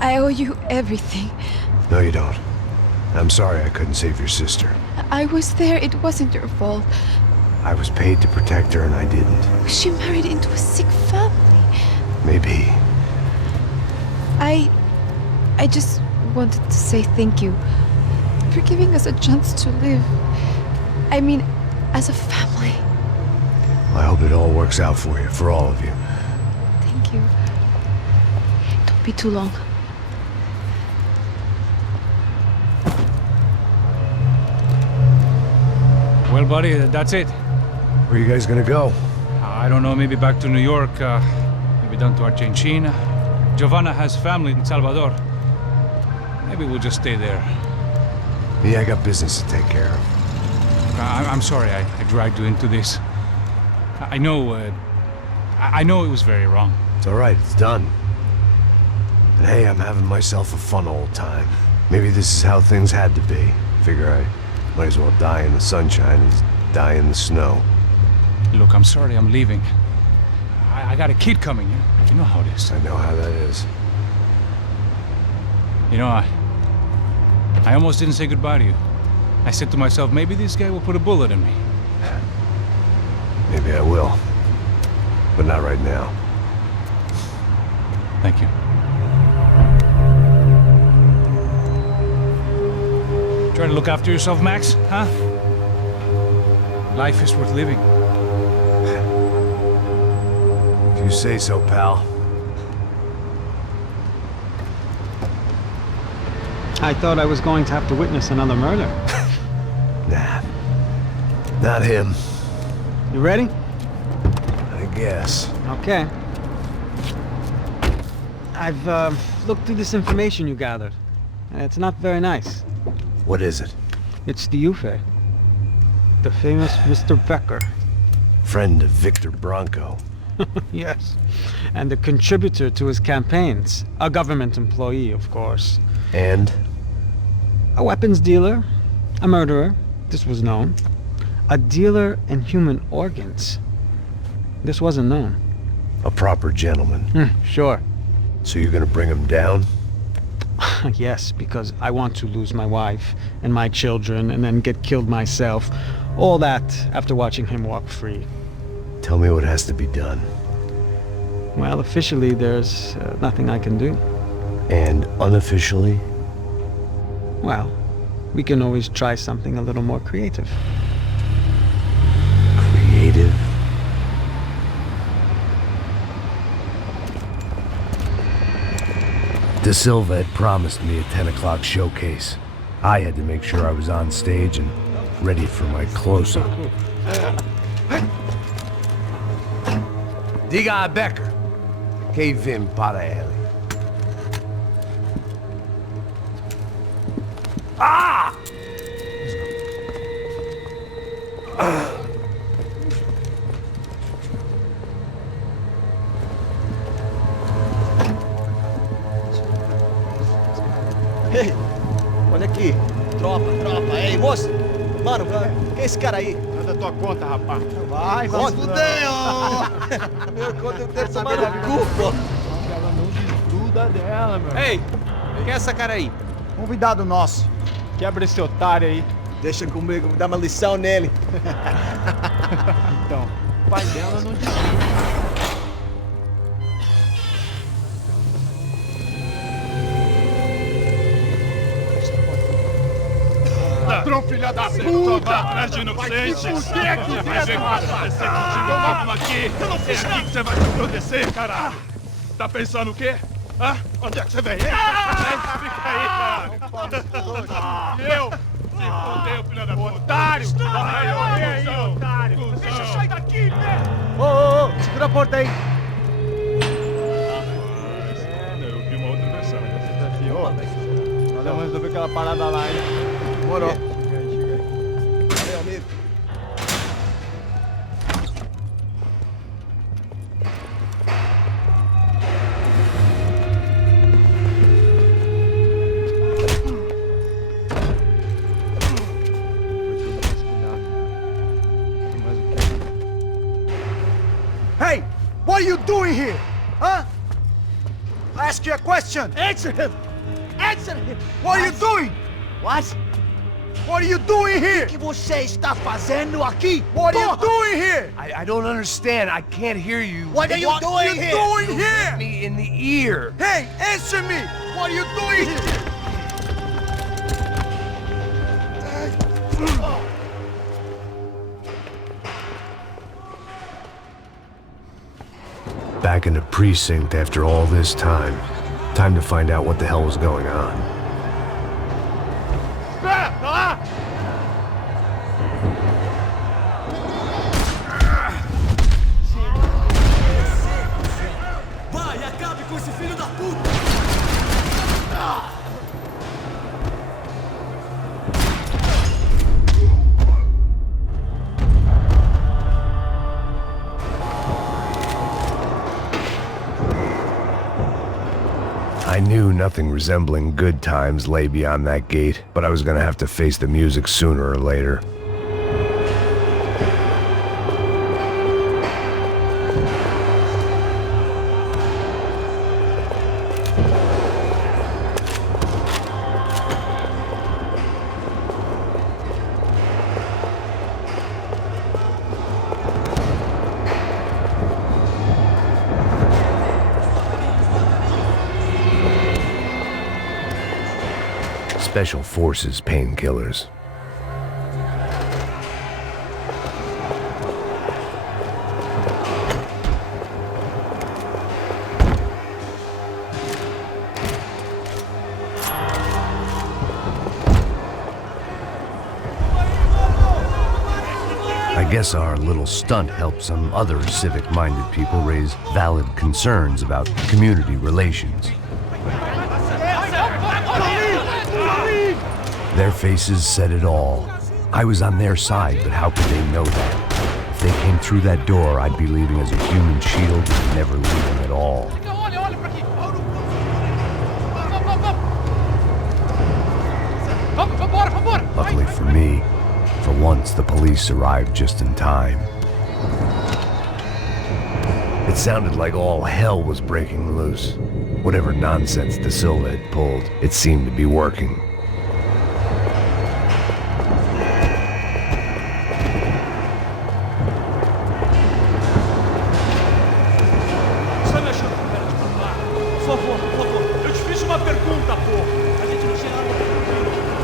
I owe you everything. No, you don't. I'm sorry I couldn't save your sister. I was there. It wasn't your fault. I was paid to protect her and I didn't. She married into a sick family. Maybe. I just wanted to say thank you for giving us a chance to live. I mean, as a family. I hope it all works out for you, for all of you. Thank you. Don't be too long. Well, buddy, that's it. Where are you guys gonna go? I don't know, maybe back to New York, maybe down to Argentina. Giovanna has family in Salvador. Maybe we'll just stay there. Me, I got business to take care of. I'm sorry I dragged you into this. I know it was very wrong. It's all right, it's done. And hey, I'm having myself a fun old time. Maybe this is how things had to be. Figure I might as well die in the sunshine as die in the snow. Look, I'm sorry I'm leaving. I got a kid coming. You know how it is. I know how that is. You know, I almost didn't say goodbye to you. I said to myself, maybe this guy will put a bullet in me. Maybe I will. But not right now. Thank you. Try to look after yourself, Max, huh? Life is worth living. If you say so, pal. I thought I was going to have to witness another murder. Nah. Not him. You ready? I guess. Okay. I've looked through this information you gathered. It's not very nice. What is it? It's the Ufe. The famous Mr. Becker. Friend of Victor Bronco. Yes. And the contributor to his campaigns. A government employee, of course. And? A weapons dealer. A murderer. This was known. A dealer in human organs. This wasn't known. A proper gentleman. Sure. So you're gonna bring him down? Yes, because I want to lose my wife and my children and then get killed myself. All that after watching him walk free. Tell me what has to be done. Well, officially there's nothing I can do. And unofficially? Well, we can always try something a little more creative. Creative? De Silva had promised me a 10 o'clock showcase. I had to make sure I was on stage and ready for my close-up. Diga a Becker. Que vim para ele. Ah! Ei, olha aqui. Tropa. Ei, moço. Mano, quem é esse cara aí? Manda tua conta, rapaz. Vai se fuder, Meu conta deve tomar no cu, pô. Ela não desgruda dela, meu. Ei, quem é essa cara aí? Convidado nosso. Quebra esse otário aí. Deixa comigo, dá uma lição nele. Então, o pai dela não desgruda. Ladrão, filha da puta! Atrás de inocentes! Vai ver o que vai acontecer contigo mesmo aqui! É aqui que você vai se acontecer, caralho! Tá pensando o quê? Hã? Onde é que você vem? Fica aí, caralho! Eu? Se fodeu, filha da puta! Otário! Vai morrer aí, otário! Deixa eu sair daqui, né? Ô, segura a porta aí. Eu vi uma outra versão. Vamos resolver aquela parada lá, hein? Demorou. Chega aí. Valeu, amigo. Hey! What are you doing here? Huh? ask you a question. Answer him! Answer him! What are you doing? What? What are you doing here? O que você está fazendo aqui? What are you Porra! doing here? I don't understand. I can't hear you. What are you doing here? doing Hit here? me in the ear. Hey, answer me! What are you doing here? Back in the precinct after all this time. Time to find out what the hell was going on. Espera, tá lá! Vai, acabe com esse filho da puta! I knew nothing resembling good times lay beyond that gate, but I was gonna have to face the music sooner or later. Special Forces painkillers. I guess our little stunt helped some other civic-minded people raise valid concerns about community relations. Their faces said it all. I was on their side, but how could they know that? If they came through that door, I'd be leaving as a human shield and never leaving at all. Luckily for me, for once the police arrived just in time. It sounded like all hell was breaking loose. Whatever nonsense De Silva had pulled, it seemed to be working. Por favor, eu te fiz uma pergunta, pô. A gente não tinha nada a ver.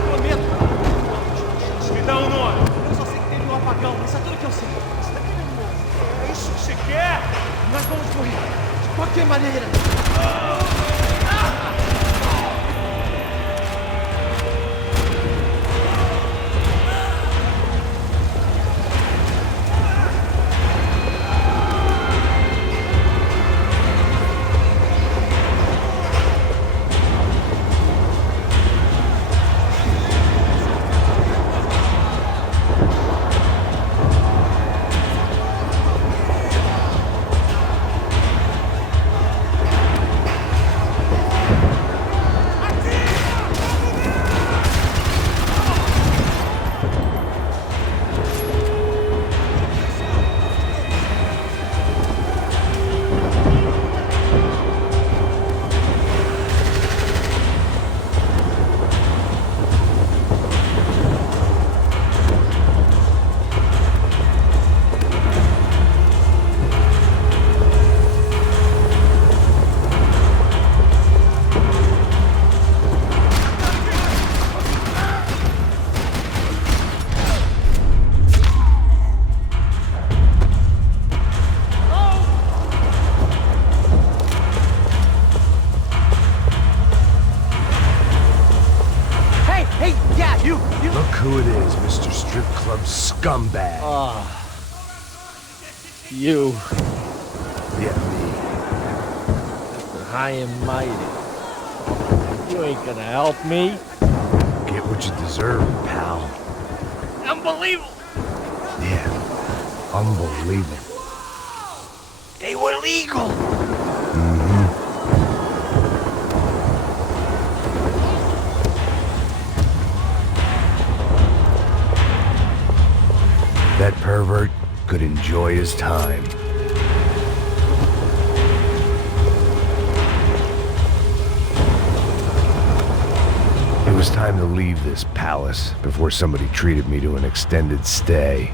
Prometo. Me dá um nome. Eu só sei que teve um apagão, isso é tudo que eu sei. Você tá querendo morrer? É isso que você quer? Nós vamos morrer. De qualquer maneira. Look who it is, Mr. Strip Club Scumbag. You, Yeah, me. high and mighty. You ain't gonna help me. Get what you deserve, pal. Unbelievable! Yeah, unbelievable. They were legal! That pervert could enjoy his time. was time to leave this palace before somebody treated me to an extended stay.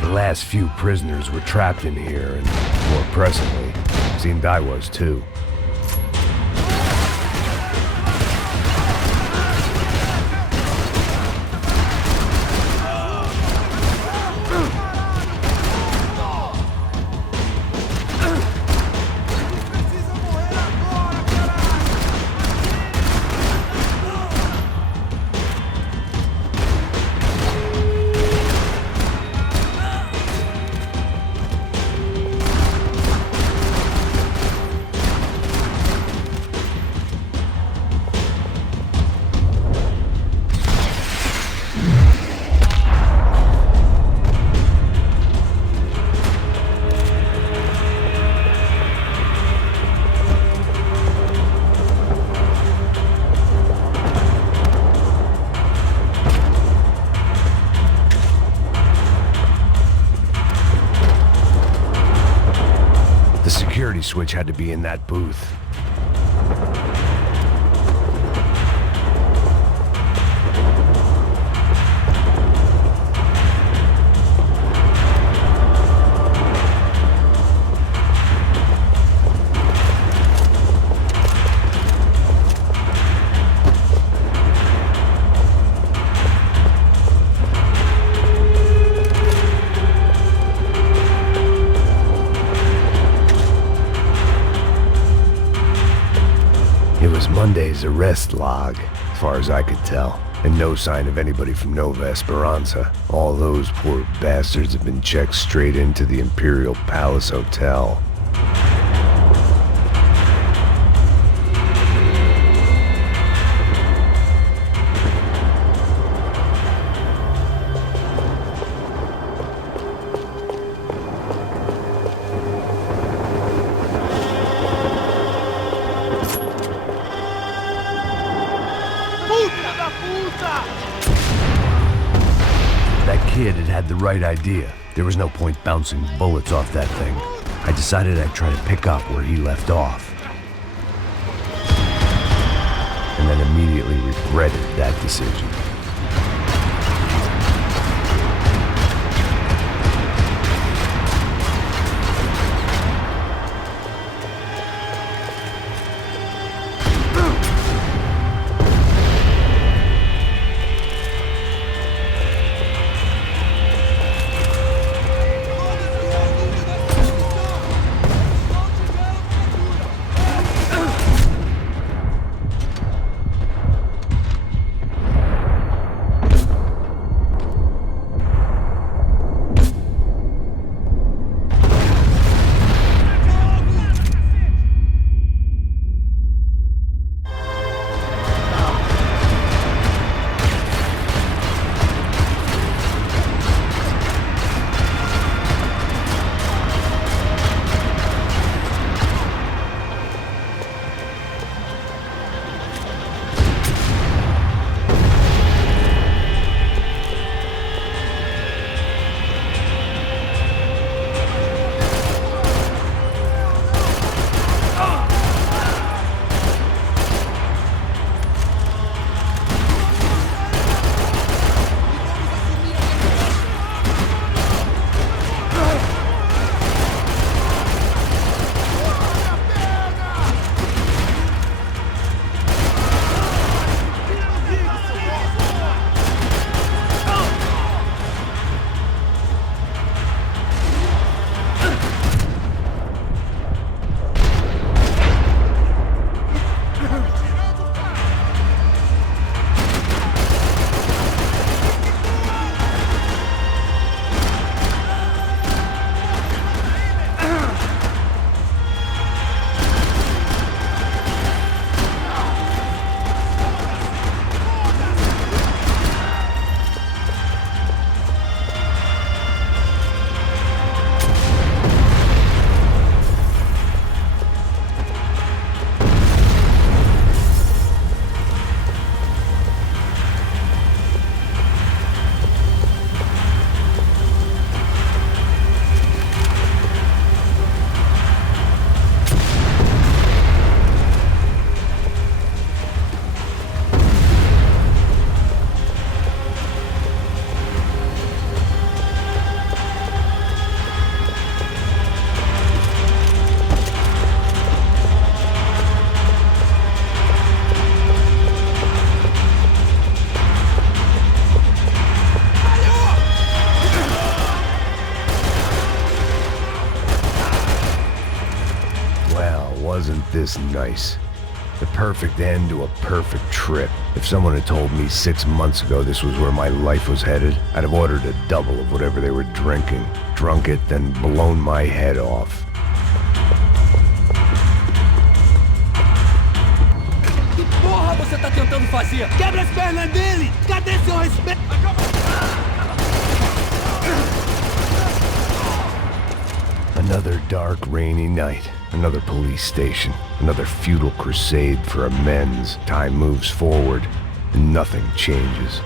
The last few prisoners were trapped in here, and more pressingly, seemed I was too. The security switch had to be in that booth. It was Monday's arrest log, as far as I could tell, and no sign of anybody from Nova Esperanza. All those poor bastards have been checked straight into the Imperial Palace Hotel. That kid had the right idea. There was no point bouncing bullets off that thing. I decided I'd try to pick up where he left off. And then immediately regretted that decision. wasn't this nice. The perfect end to a perfect trip. If someone had told me 6 months ago this was where my life was headed, I'd have ordered a double of whatever they were drinking, drunk it, then blown my head off. Que porra você tá tentando fazer? Quebra as pernas dele! Cadê seu respeito? Another dark, rainy night. Another police station. Another futile crusade for amends. Time moves forward, and nothing changes.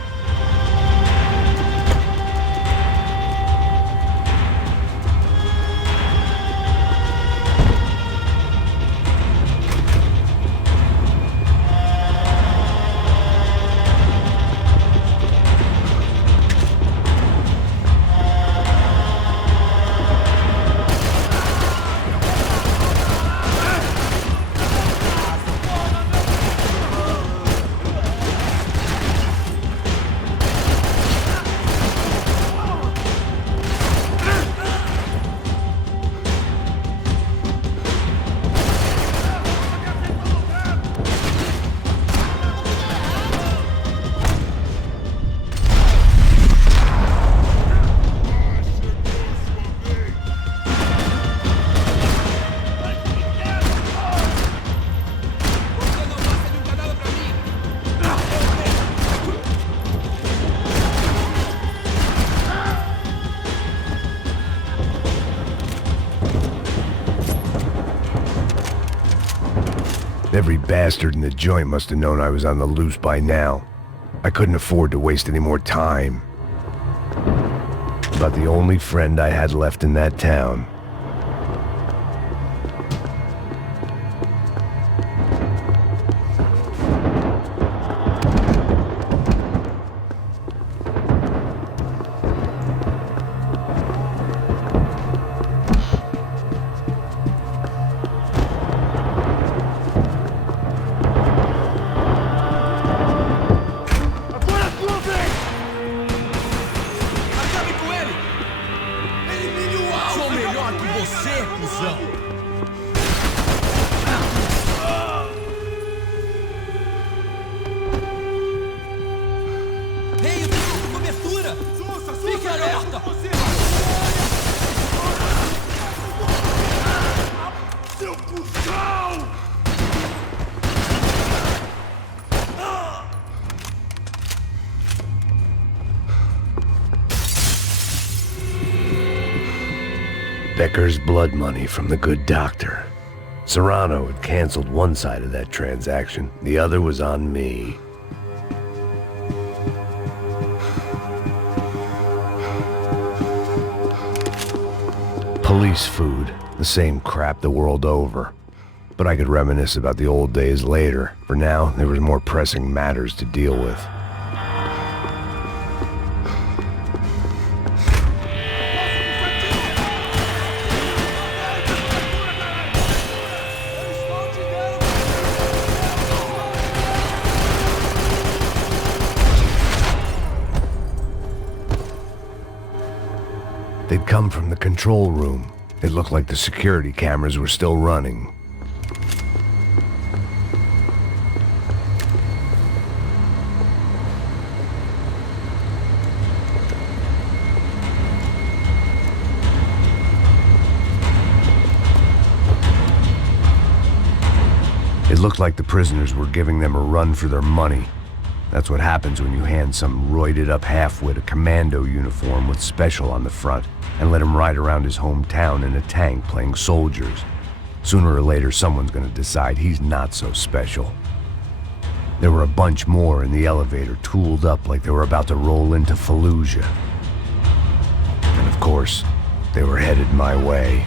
Every bastard in the joint must have known I was on the loose by now. I couldn't afford to waste any more time. About the only friend I had left in that town. Becker's blood money from the good doctor. Serrano had canceled one side of that transaction. The other was on me. Police food, the same crap the world over. But I could reminisce about the old days later. For now, there was more pressing matters to deal with. They'd come from the control room. It looked like the security cameras were still running. It looked like the prisoners were giving them a run for their money. That's what happens when you hand some roided-up halfwit a commando uniform with special on the front and let him ride around his hometown in a tank playing soldiers. Sooner or later, someone's gonna decide he's not so special. There were a bunch more in the elevator, tooled up like they were about to roll into Fallujah. And of course, they were headed my way.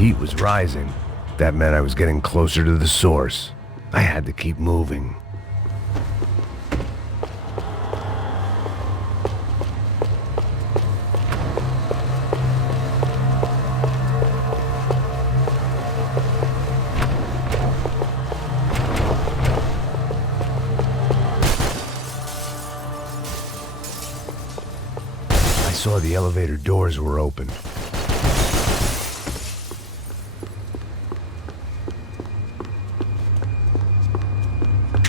heat was rising. That meant I was getting closer to the source. I had to keep moving. I saw the elevator doors were open.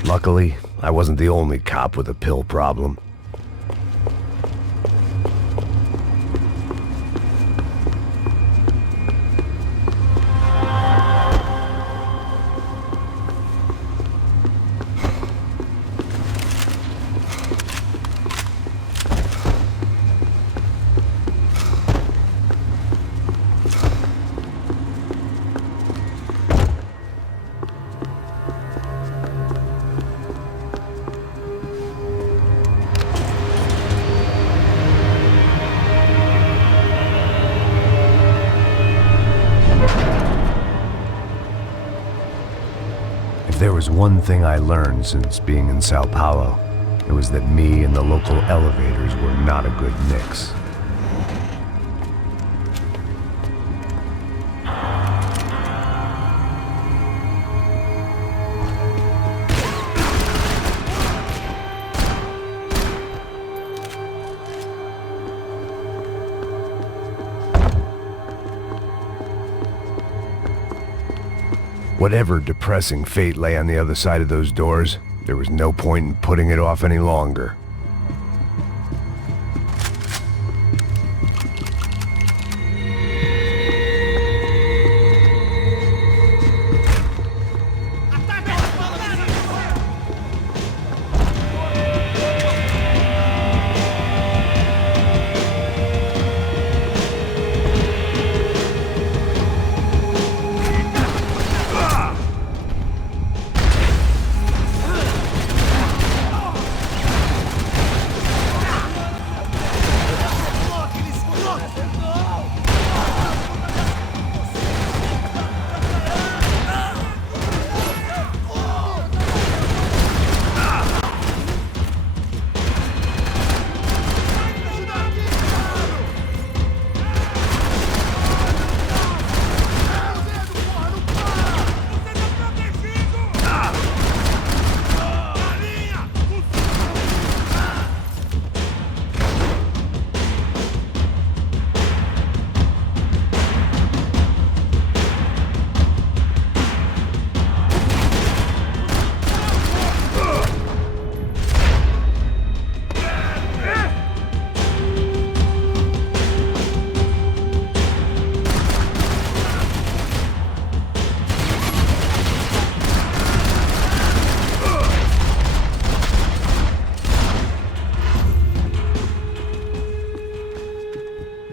Luckily, I wasn't the only cop with a pill problem. If there was one thing I learned since being in Sao Paulo, it was that me and the local elevators were not a good mix. Whatever depressing fate lay on the other side of those doors, there was no point in putting it off any longer.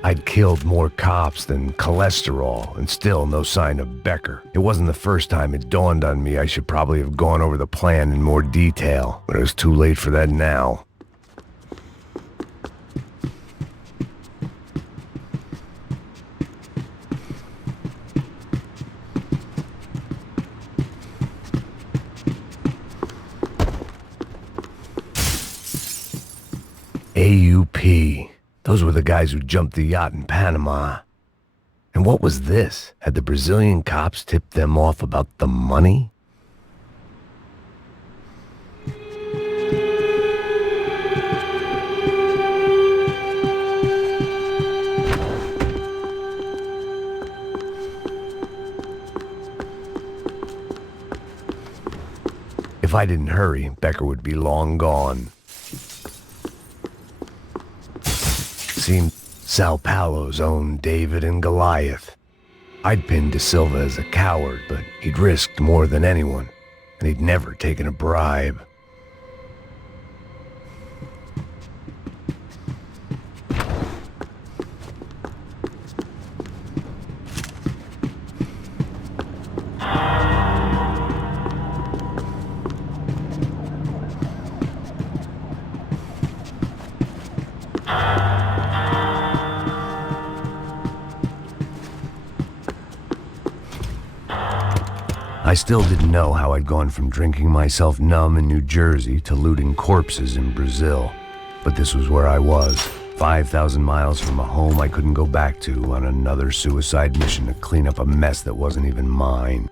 I'd killed more cops than cholesterol, and still no sign of Becker. It wasn't the first time it dawned on me I should probably have gone over the plan in more detail, but it was too late for that now. AUP. Those were the guys who jumped the yacht in Panama. And what was this? Had the Brazilian cops tipped them off about the money? If I didn't hurry, Becker would be long gone. Seemed Sao Paulo's own David and Goliath. I'd pinned De Silva as a coward, but he'd risked more than anyone, and he'd never taken a bribe. I still didn't know how I'd gone from drinking myself numb in New Jersey to looting corpses in Brazil. But this was where I was, 5,000 miles from a home I couldn't go back to, on another suicide mission to clean up a mess that wasn't even mine.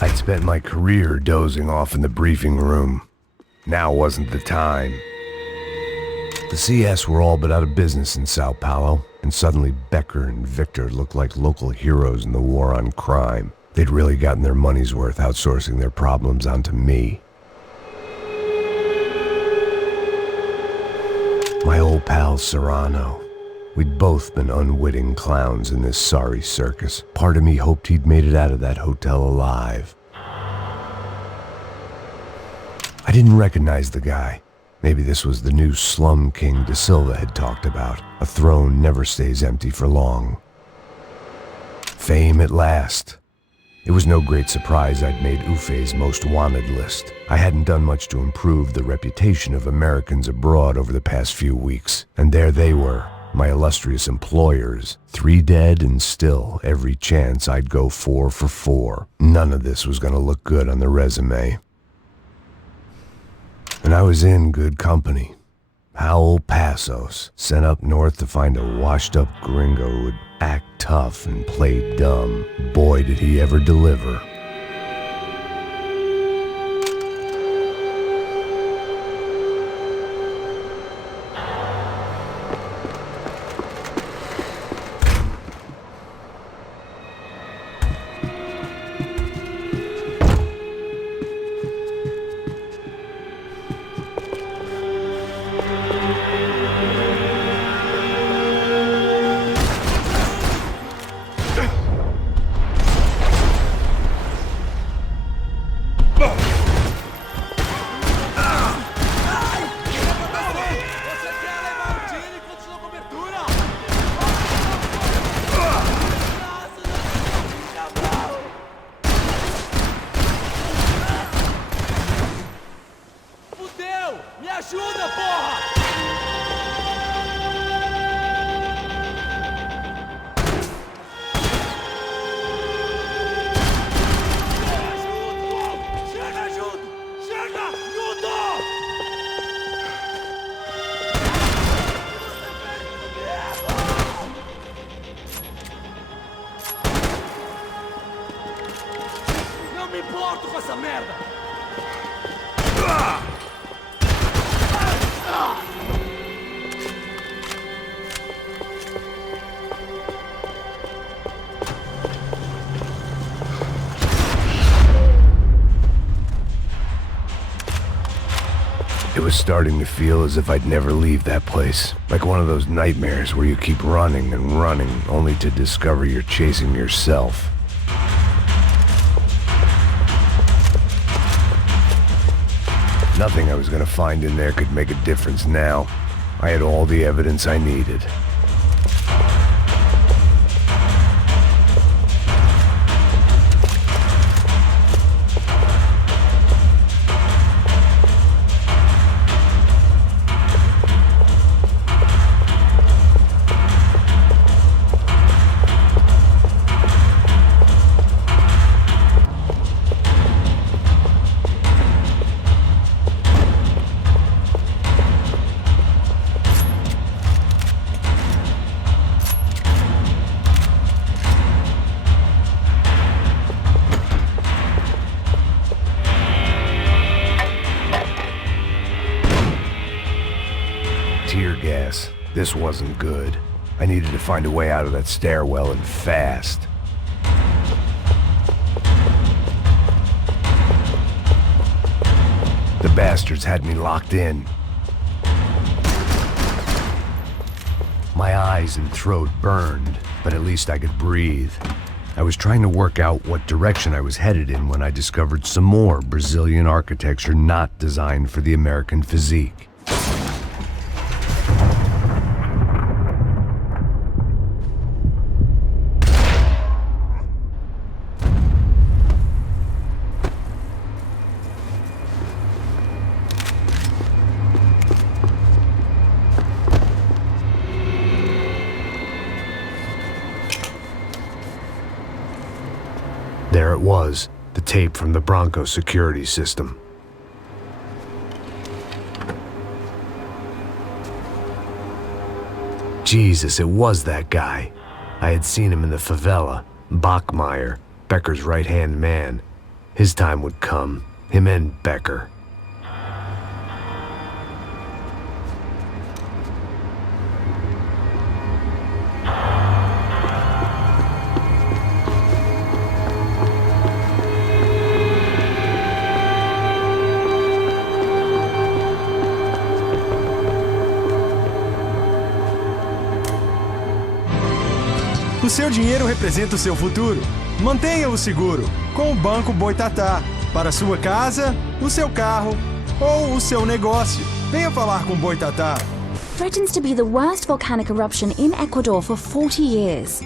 I'd spent my career dozing off in the briefing room. Now wasn't the time. The CS were all but out of business in Sao Paulo, and suddenly Becker and Victor looked like local heroes in the war on crime. They'd really gotten their money's worth outsourcing their problems onto me. My old pal Serrano. We'd both been unwitting clowns in this sorry circus. Part of me hoped he'd made it out of that hotel alive. I didn't recognize the guy. Maybe this was the new slum king De Silva had talked about. A throne never stays empty for long. Fame at last. It was no great surprise I'd made Ufe's most wanted list. I hadn't done much to improve the reputation of Americans abroad over the past few weeks. And there they were, my illustrious employers. 3 dead and still every chance I'd go 4 for 4. None of this was going to look good on the resume. And I was in good company. Howell Passos, sent up north to find a washed-up gringo who would act tough and play dumb. Boy, did he ever deliver. It was starting to feel as if I'd never leave that place. Like one of those nightmares where you keep running and running, only to discover you're chasing yourself. Nothing I was gonna find in there could make a difference now. I had all the evidence I needed. Tear gas. This wasn't good. I needed to find a way out of that stairwell and fast. The bastards had me locked in. My eyes and throat burned, but at least I could breathe. I was trying to work out what direction I was headed in when I discovered some more Brazilian architecture not designed for the American physique. it was, the tape from the Bronco security system. Jesus, it was that guy. I had seen him in the favela. Bachmeyer, Becker's right-hand man. His time would come. Him and Becker. O seu dinheiro representa o seu futuro. Mantenha-o seguro com o Banco Boitatá. Para sua casa, o seu carro ou o seu negócio. Venha falar com Boitatá. Threatens to be the worst volcanic eruption in Ecuador for 40 years.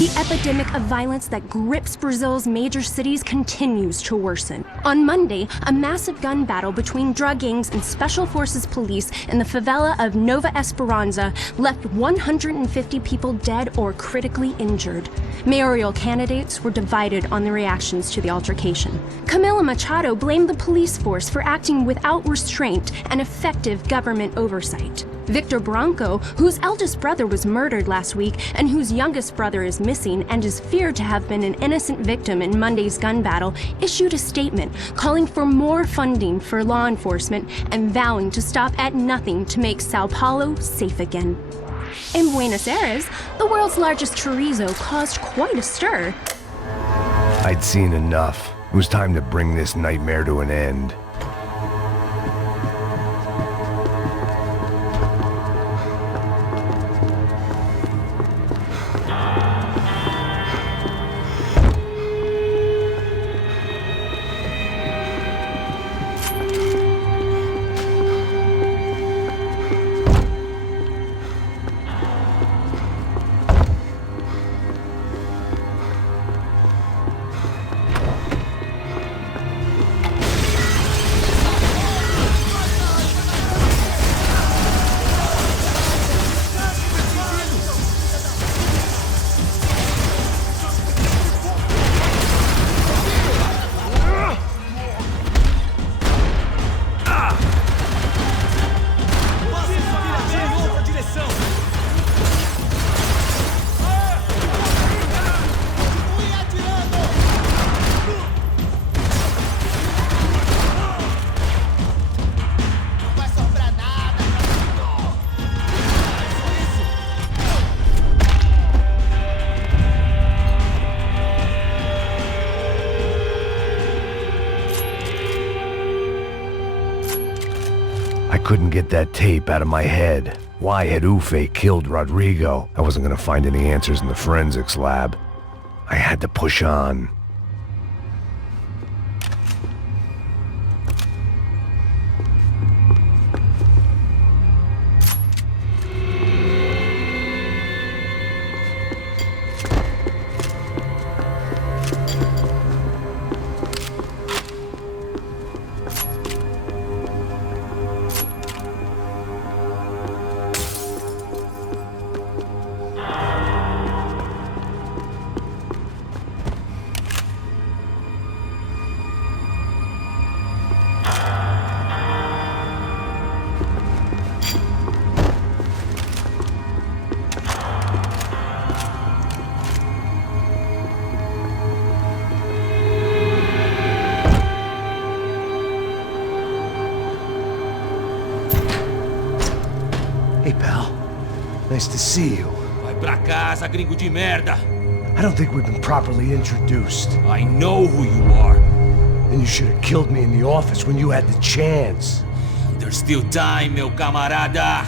The epidemic of violence that grips Brazil's major cities continues to worsen. On Monday, a massive gun battle between drug gangs and special forces police in the favela of Nova Esperanza left 150 people dead or critically injured. Mayoral candidates were divided on the reactions to the altercation. Camila Machado blamed the police force for acting without restraint and effective government oversight. Victor Bronco, whose eldest brother was murdered last week and whose youngest brother is missing and is feared to have been an innocent victim in Monday's gun battle, issued a statement calling for more funding for law enforcement and vowing to stop at nothing to make Sao Paulo safe again. In Buenos Aires, the world's largest chorizo caused quite a stir. I'd seen enough. It was time to bring this nightmare to an end. I couldn't get that tape out of my head. Why had Ufe killed Rodrigo? I wasn't gonna find any answers in the forensics lab. I had to push on. Hey, pal. Nice to see you. Vai pra casa, gringo de merda. I don't think we've been properly introduced. I know who you are. Then you should have killed me in the office when you had the chance. There's still time, meu camarada.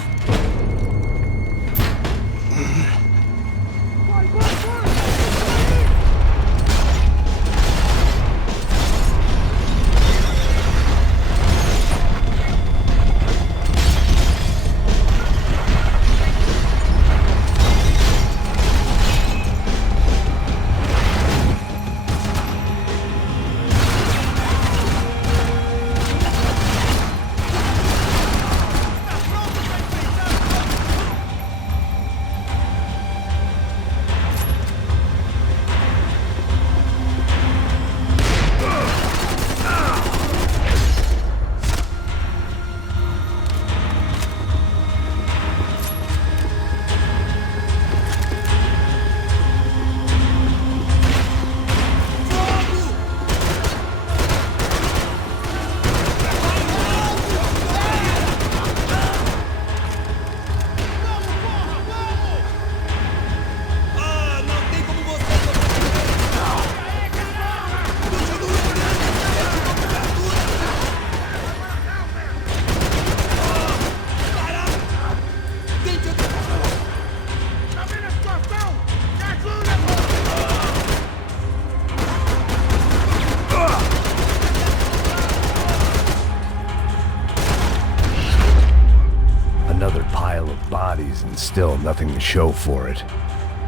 pile of bodies and still nothing to show for it.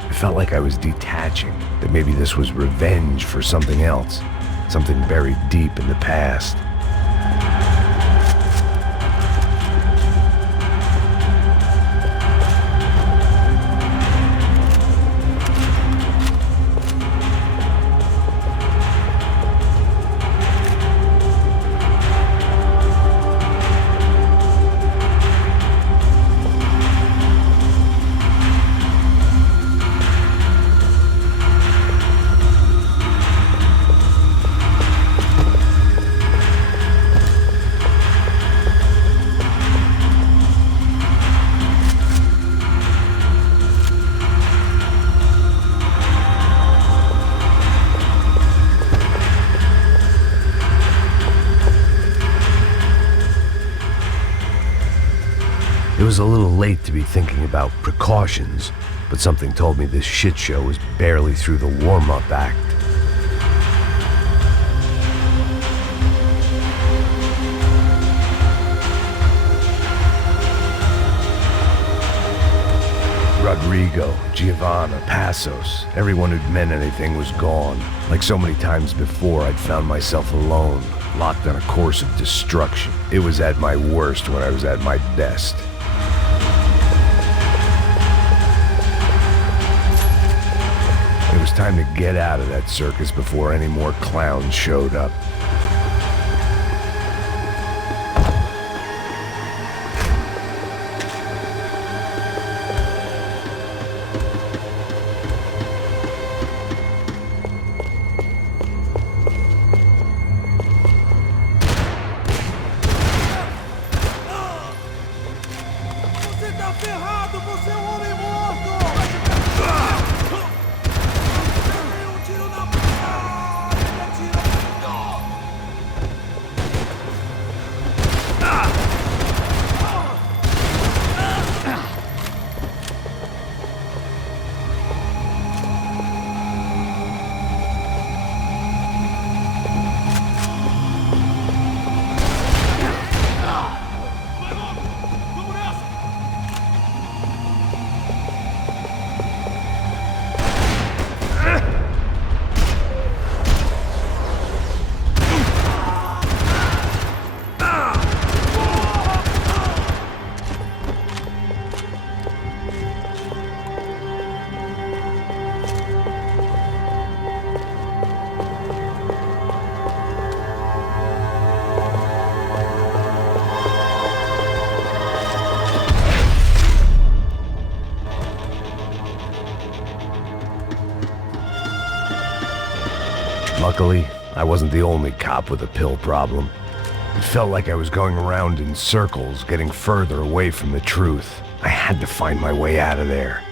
It felt like I was detaching, that maybe this was revenge for something else, something buried deep in the past. It was a little late to be thinking about precautions, but something told me this shit show was barely through the warm-up act. Rodrigo, Giovanna, Passos, everyone who'd meant anything was gone. Like so many times before, I'd found myself alone, locked on a course of destruction. It was at my worst when I was at my best. It was time to get out of that circus before any more clowns showed up. Você tá ferrado, você é um homem morto! Tiro na cara! Luckily, I wasn't the only cop with a pill problem. It felt like I was going around in circles, getting further away from the truth. I had to find my way out of there.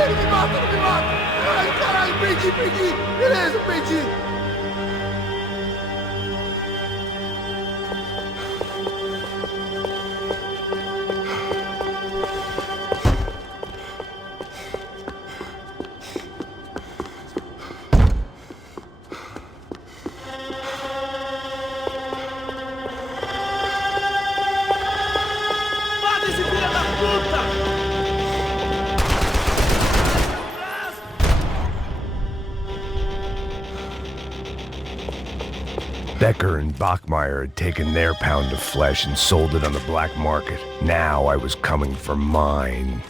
Ele me mata, não me mata! Ai, caralho, perdi! Beleza, perdi! Mata esse filho da puta! Becker and Bachmeyer had taken their pound of flesh and sold it on the black market. Now I was coming for mine.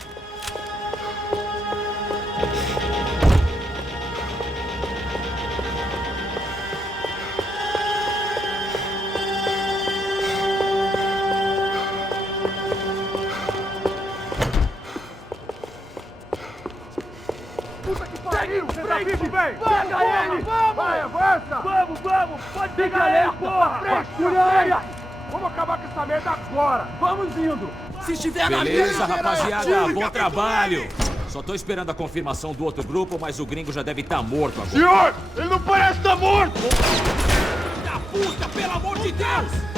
Pode pegar ele, porra! Frescura! Vamos acabar com essa merda agora! Vamos indo! Se estiver na beleza, rapaziada, bom trabalho! Só tô esperando a confirmação do outro grupo, mas o gringo já deve estar morto agora. Senhor, ele não parece estar morto! Da puta, pelo amor de Deus!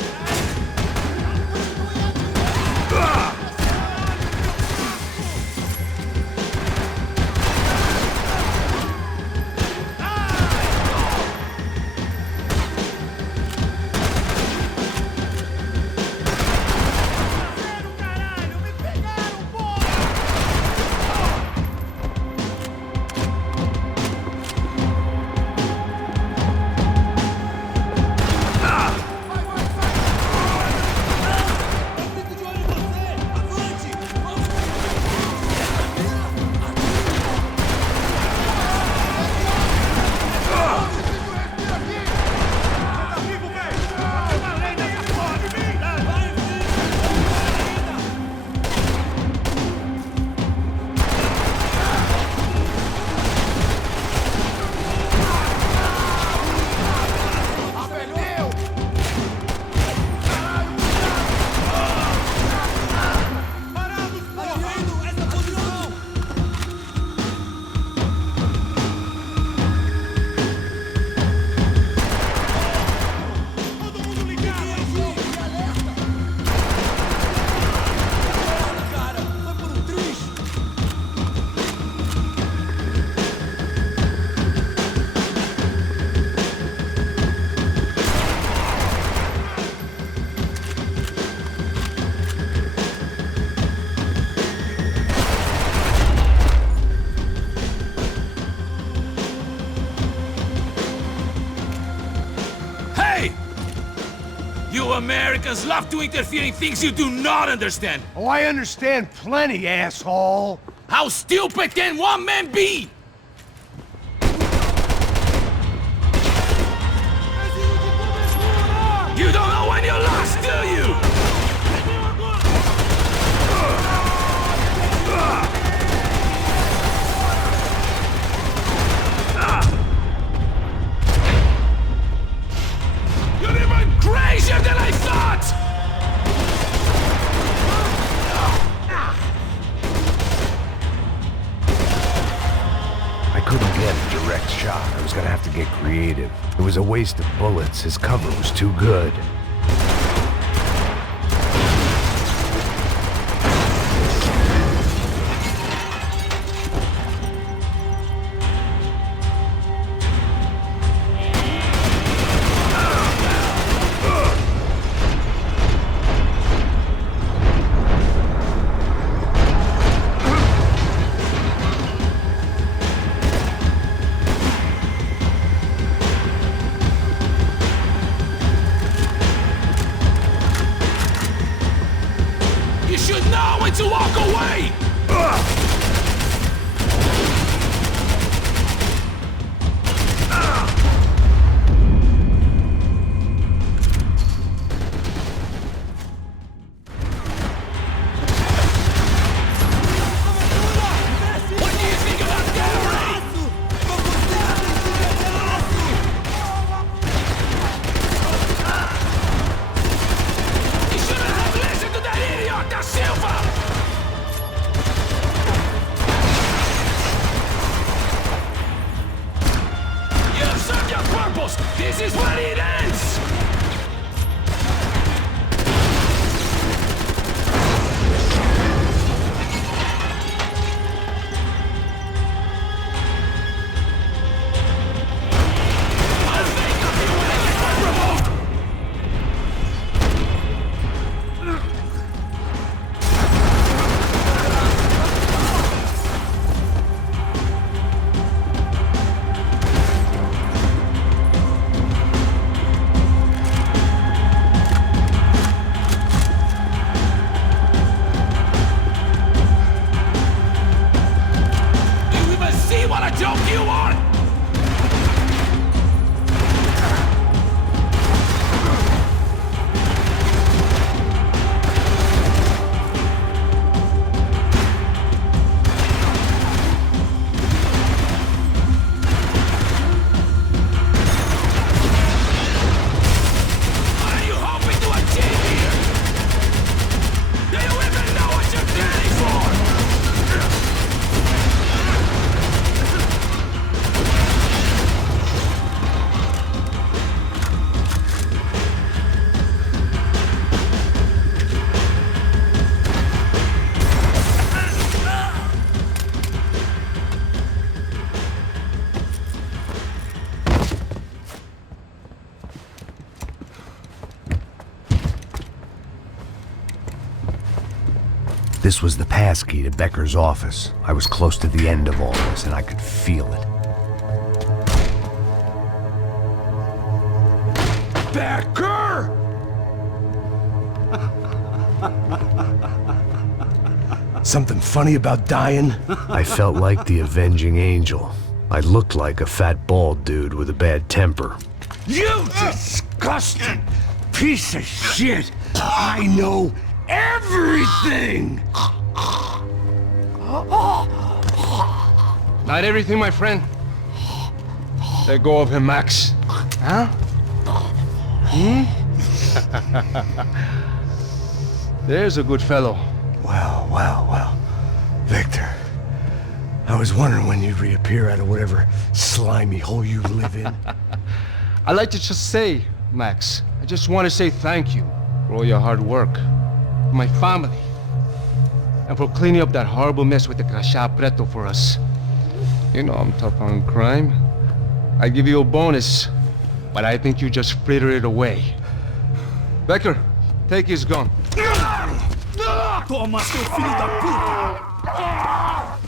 You Americans love to interfere in things you do not understand! Oh, I understand plenty, asshole! How stupid can one man be? You don't know when you're lost, do you? You're even crazier than I thought! I couldn't get a direct shot. I was gonna have to get creative. It was a waste of bullets. His cover was too good. To walk away! What do you think about that, You shouldn't have listened to that idiot, Da Silva! This is where it ends! I think I'll be willing if I'm provoked! This was the passkey to Becker's office. I was close to the end of all this, and I could feel it. Becker! Something funny about dying? I felt like the avenging angel. I looked like a fat bald dude with a bad temper. You disgusting piece of shit! I know everything! Not everything, my friend. Let go of him, Max. Huh? There's a good fellow. Well. Victor, I was wondering when you'd reappear out of whatever slimy hole you live in. I'd like to just say, Max, I just want to say thank you for all your hard work, for my family, and for cleaning up that horrible mess with the Crachá Preto for us. You know I'm tough on crime. I give you a bonus, but I think you just fritter it away. Becker, take his gun. Toma, seu filho da puta!